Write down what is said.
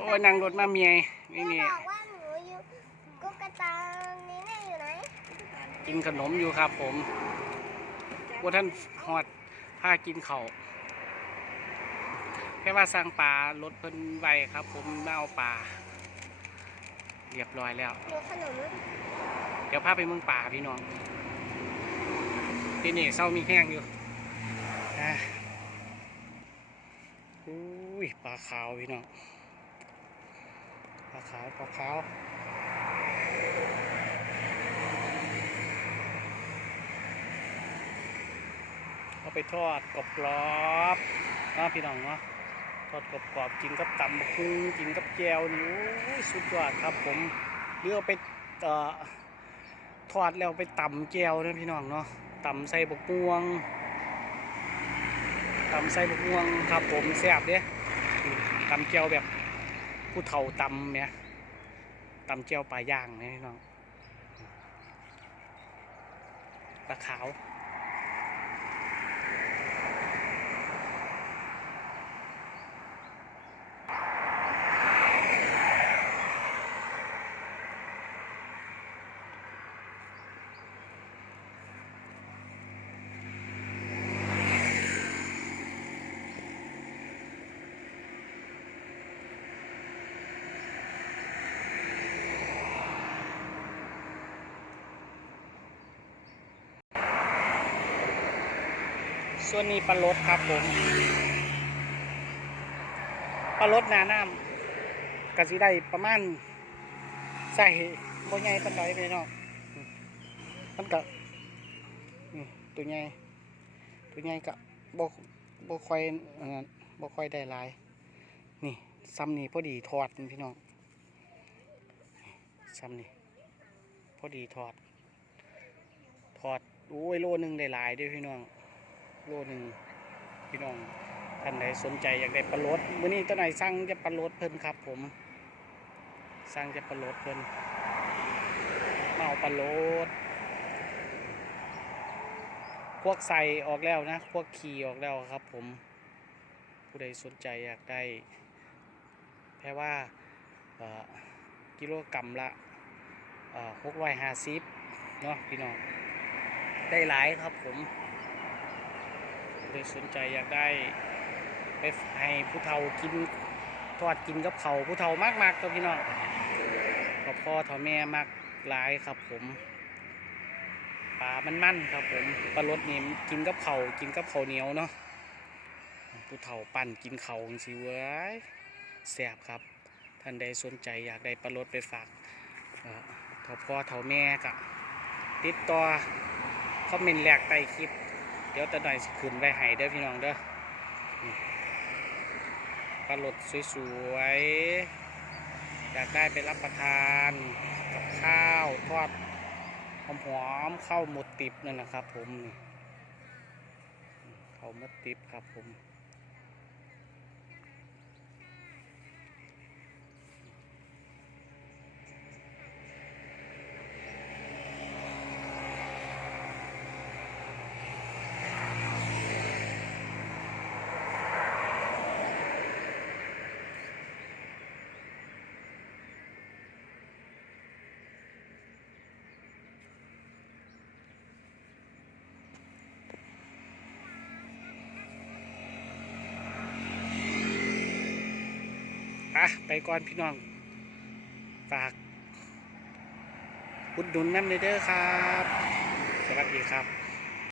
โอ้ยนั่งรถมาเมียนี่แม่นี่บอกว่าหนูอยู่กุ๊กตานี่แม่อยู่ไหนกินขนมอยู่ครับผมว่าท่านฮอดพากินเขาวแค่ว่าสั่งปลารถเพิ่นไวครับ ผมมาเอาปลาเรียบร้อยแล้วหนูขนมเดี๋ยวพาไปเมืองป่าพี่น้องที่นี่เศร้ามีแห้งอยู่อะอุ้ยปลาขาวพี่น้องปลาขาวปลาขาวเอาไปทอดกรอบกรอบๆเนาะพี่น้องเนาะทอดกรอบกรอบๆกินกับตำบักหุ่งกินกับแจวนี่โอ้ยสุดยอดครับผมหรือเอาไปอทอดแล้วไปตำแจวนะพี่น้องเนาะตำใส่บกม่วงตำใส่บกม่วงครับผมแซ่บเด้ตำแจวแบบ ผู้เฒ่าตำเนี่ยตำเจวปลาย่างเนี่ยพี่น้องปลาขาว ส่วนนี้ปลารสครับผมปลารสหนาน้ำกระสิได้ประมาณใส่บ่ใหญ่ปานใดพี่น้องมันก็นี่ตัวใหญ่ตัวใหญ่ก็บ่บ่ค่อยบ่ค่อยได้หลาย นี่ซ้ำนี่พอดีทอดพี่น้องซ้ำนี่พอดีทอดทอดโอ้ยโลนึงได้หลายด้วยพี่น้อง โลหนึ่งพี่น้องท่านใดสนใจอยากได้ปลาโลดมื้อนี้ตัวไหนสั่งจะปลาโลดเพิ่นครับ ผมสั่งจะปลาโลดเพิ่นเอาปลาโลดพวกใส่ออกแล้วนะพวกขี่ออกแล้วครับ ผม ผู้ใดสนใจอยากได้แค่ว่ากิโลกรัมละหกร้อยห้าสิบเนาะพี่น้องได้หลายครับผม หรือสนใจอยากได้ไปให้ผู้เฒ่ากินทอดกินกับเขาผู้เฒ่ามากมากๆตัวพี่น้องกับพ่อเฒ่าแม่มากหลายครับผมปลามันมั่นครับผมปลารสนี่มกินกับเขากินกับเขาเหนียวเนาะผู้เฒ่าปั่นกินเขาสิเว้ยแซ่บครับ ท่านใดสนใจอยากได้ปลารสไปฝากเอ่อเฒ่าพ่อเฒ่าแม่ก็ติดต่อคอมเมนต์แรกใต้คลิป เดี๋ยวแต่หน่อยขึ้นไว้ให้เด้อพี่น้องเด้อปลาหลดสวยๆ อยากได้ไปรับประทานกับข้าวทอดหอมๆข้าวหมดติบนั่นนะครับผมนี่ข้าวหมดติบครับผมะไปก่อนพี่น้อง ฝากอุดหนุนน้ำเด้อครับ สวัสดีครับ